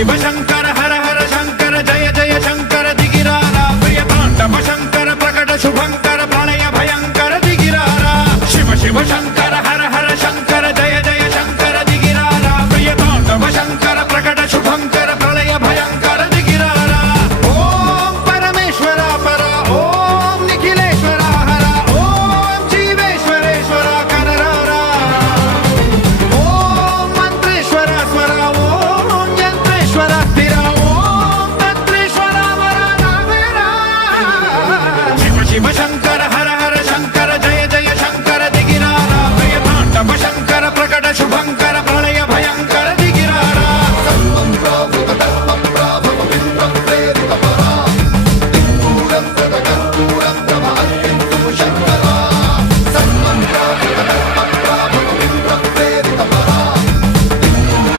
शिव शंकर हर हर शंकर जय जय शंकर दिगिरारा प्रिय तांडव शंकर प्रकट शुभंकर प्रणय भयंकर दिगिरारा शिव शिव शंकर